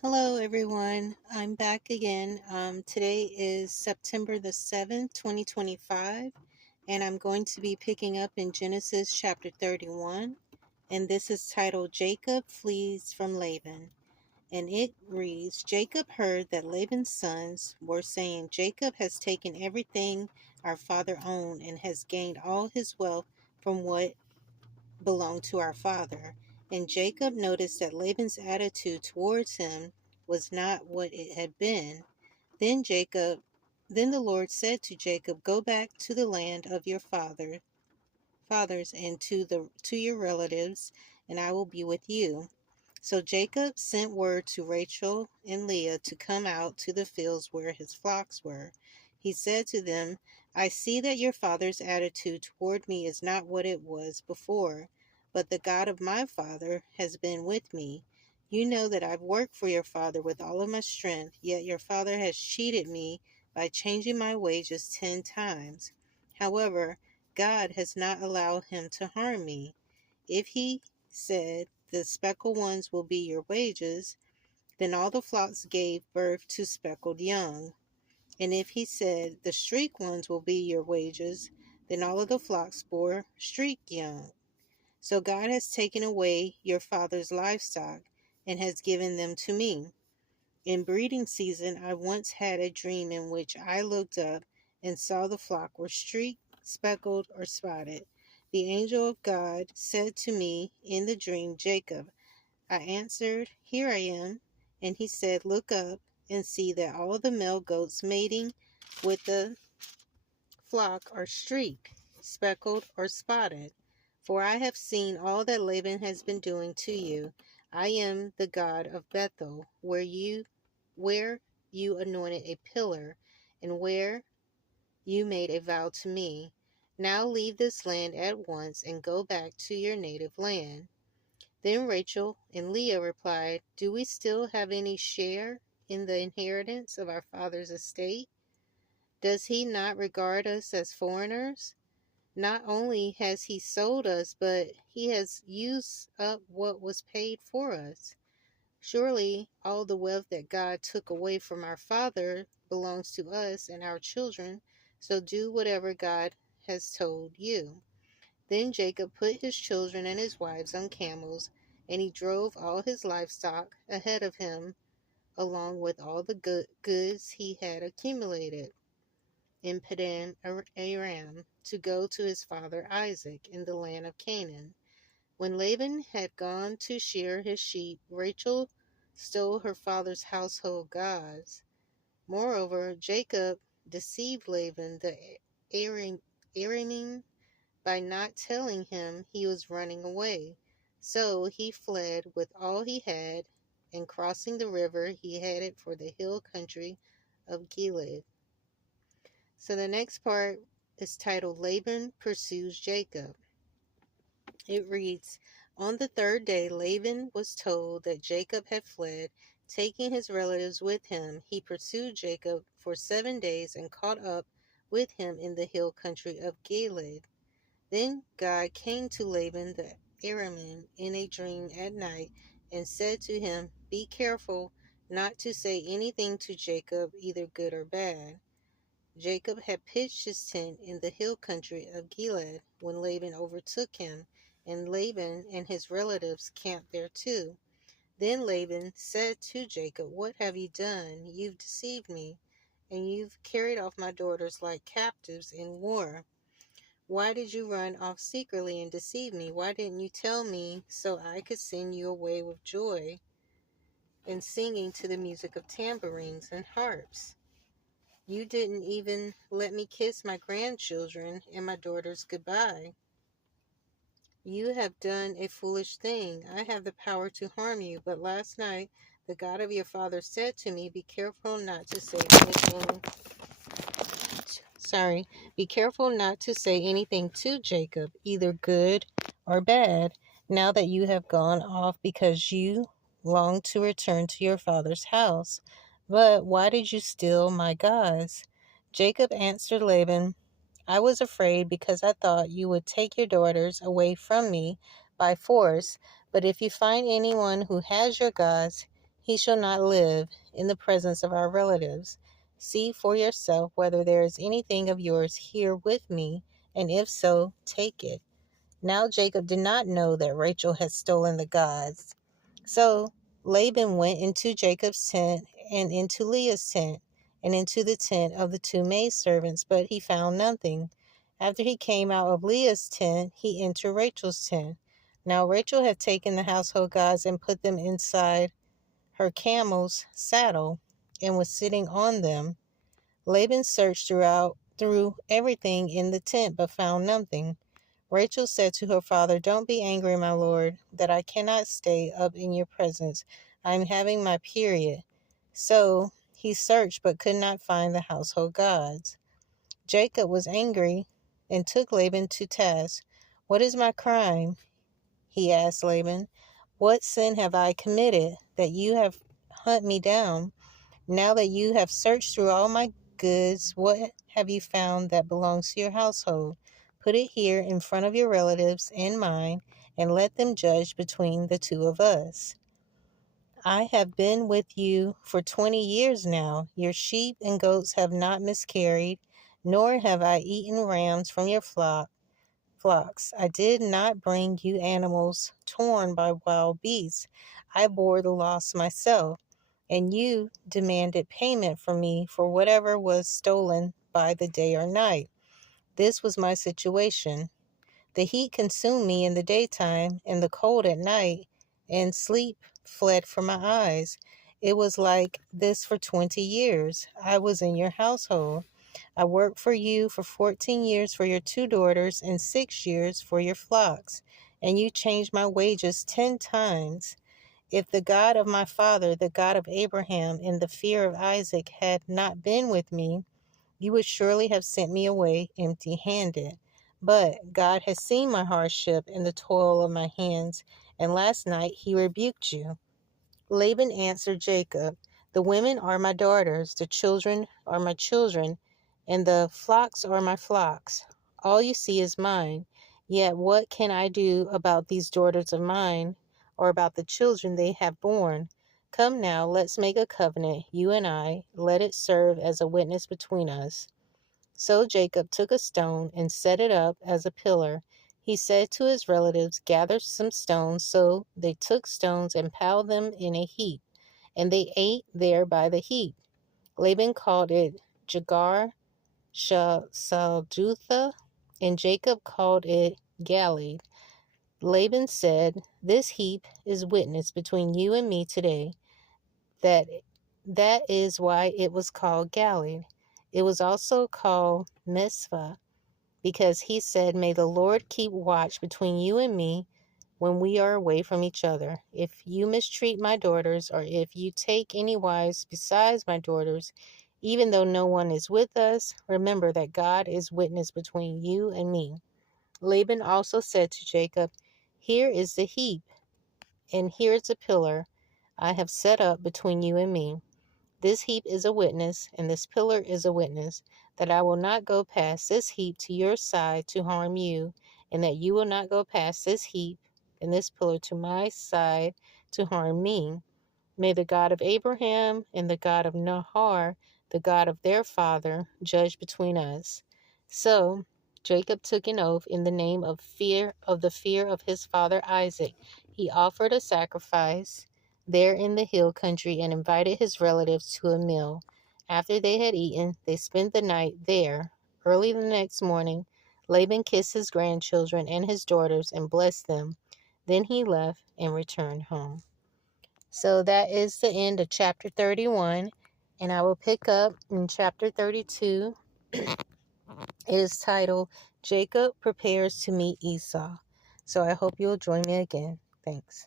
Hello, everyone. I'm back again. Today is September the 7th, 2025, and I'm going to be picking up in Genesis chapter 31. And this is titled Jacob Flees from Laban. And it reads Jacob heard that Laban's sons were saying, Jacob has taken everything our father owned and has gained all his wealth from what belonged to our father. And Jacob noticed that Laban's attitude towards him was not what it had been. Then Jacob then the Lord said to Jacob, Go back to the land of your fathers and to your relatives, and I will be with you. So Jacob sent word to Rachel and Leah to come out to the fields where his flocks were. He said to them, I see that your father's attitude toward me is not what it was before, but the God of my father has been with me. You know that I've worked for your father with all of my strength, yet your father has cheated me by changing my wages 10 times. However, God has not allowed him to harm me. If he said, The speckled ones will be your wages, then all the flocks gave birth to speckled young. And if he said, The streaked ones will be your wages, then all of the flocks bore streaked young. So God has taken away your father's livestock and has given them to me. In breeding season, I once had a dream in which I looked up and saw the flock were streaked, speckled, or spotted. The angel of God said to me in the dream, Jacob. I answered, Here I am. And he said, Look up and see that all the male goats mating with the flock are streaked, speckled, or spotted. For I have seen all that Laban has been doing to you. I am the God of Bethel, where you anointed a pillar, and where you made a vow to me. Now leave this land at once and go back to your native land. Then Rachel and Leah replied, Do we still have any share in the inheritance of our father's estate? Does he not regard us as foreigners? Not only has he sold us, but he has used up what was paid for us. Surely all the wealth that God took away from our father belongs to us and our children, so do whatever God has told you. Then Jacob put his children and his wives on camels, and he drove all his livestock ahead of him, along with all the goods he had accumulated in Padan Aram, to go to his father Isaac in the land of Canaan. When Laban had gone to shear his sheep, Rachel stole her father's household gods. Moreover, Jacob deceived Laban the Aramean by not telling him he was running away. So he fled with all he had, and crossing the river, he headed for the hill country of Gilead. So the next part is titled Laban Pursues Jacob. It reads, On the third day, Laban was told that Jacob had fled. Taking his relatives with him, he pursued Jacob for 7 days and caught up with him in the hill country of Gilead. Then God came to Laban the Aramean in a dream at night and said to him, Be careful not to say anything to Jacob, either good or bad. Jacob had pitched his tent in the hill country of Gilead when Laban overtook him, and Laban and his relatives camped there too. Then Laban said to Jacob, What have you done? You've deceived me, and you've carried off my daughters like captives in war. Why did you run off secretly and deceive me? Why didn't you tell me so I could send you away with joy and singing to the music of tambourines and harps? You didn't even let me kiss my grandchildren and my daughters goodbye. You have done a foolish thing. I have the power to harm you, but last night the God of your father said to me, Be careful not to say anything to Jacob, either good or bad, now that you have gone off because you long to return to your father's house. But why did you steal my gods? Jacob answered Laban, I was afraid because I thought you would take your daughters away from me by force. But if you find anyone who has your gods, he shall not live in the presence of our relatives. See for yourself whether there is anything of yours here with me, and if so, take it." Now Jacob did not know that Rachel had stolen the gods. So Laban went into Jacob's tent and into Leah's tent and into the tent of the two maidservants, but he found nothing. After he came out of Leah's tent, he entered Rachel's tent. Now Rachel had taken the household gods and put them inside her camel's saddle and was sitting on them. Laban searched through everything in the tent, but found nothing. Rachel said to her father, "Don't be angry, my lord, that I cannot stay up in your presence. I am having my period." So he searched but could not find the household gods. Jacob was angry and took Laban to task. "What is my crime?" he asked Laban. "What sin have I committed that you have hunted me down? Now that you have searched through all my goods, what have you found that belongs to your household? Put it here in front of your relatives and mine, and let them judge between the two of us. I have been with you for 20 years now. Your sheep and goats have not miscarried, nor have I eaten rams from your flocks. I did not bring you animals torn by wild beasts. I bore the loss myself, and you demanded payment from me for whatever was stolen by the day or night. This was my situation. The heat consumed me in the daytime, and the cold at night, and sleep fled from my eyes. It was like this for 20 years. I was in your household. I worked for you for 14 years for your two daughters and 6 years for your flocks, and you changed my wages 10 times. If the God of my father, the God of Abraham, and the fear of Isaac had not been with me, you would surely have sent me away empty-handed. But God has seen my hardship and the toil of my hands, and last night he rebuked you." Laban answered Jacob, "The women are my daughters, the children are my children, and the flocks are my flocks. All you see is mine. Yet what can I do about these daughters of mine, or about the children they have borne? Come now, let's make a covenant, you and I. Let it serve as a witness between us." So Jacob took a stone and set it up as a pillar. He said to his relatives, "Gather some stones." So they took stones and piled them in a heap, and they ate there by the heap. Laban called it Jagar Saldutha, and Jacob called it Galeed. Laban said, "This heap is witness between you and me today." That that is why it was called Galeed. It was also called Mizpah, because he said, "May the Lord keep watch between you and me when we are away from each other. If you mistreat my daughters, or if you take any wives besides my daughters, even though no one is with us, remember that God is witness between you and me." Laban also said to Jacob, "Here is the heap, and here is the pillar I have set up between you and me. This heap is a witness, and this pillar is a witness, that I will not go past this heap to your side to harm you, and that you will not go past this heap and this pillar to my side to harm me. May the God of Abraham and the God of Nahor, the God of their father, judge between us." So Jacob took an oath in the name of the fear of his father Isaac. He offered a sacrifice there in the hill country and invited his relatives to a meal. After they had eaten, they spent the night there. Early the next morning, Laban kissed his grandchildren and his daughters and blessed them. Then he left and returned home. So that is the end of chapter 31, and I will pick up in chapter 32. It is titled, Jacob Prepares to Meet Esau. So I hope you'll join me again. Thanks.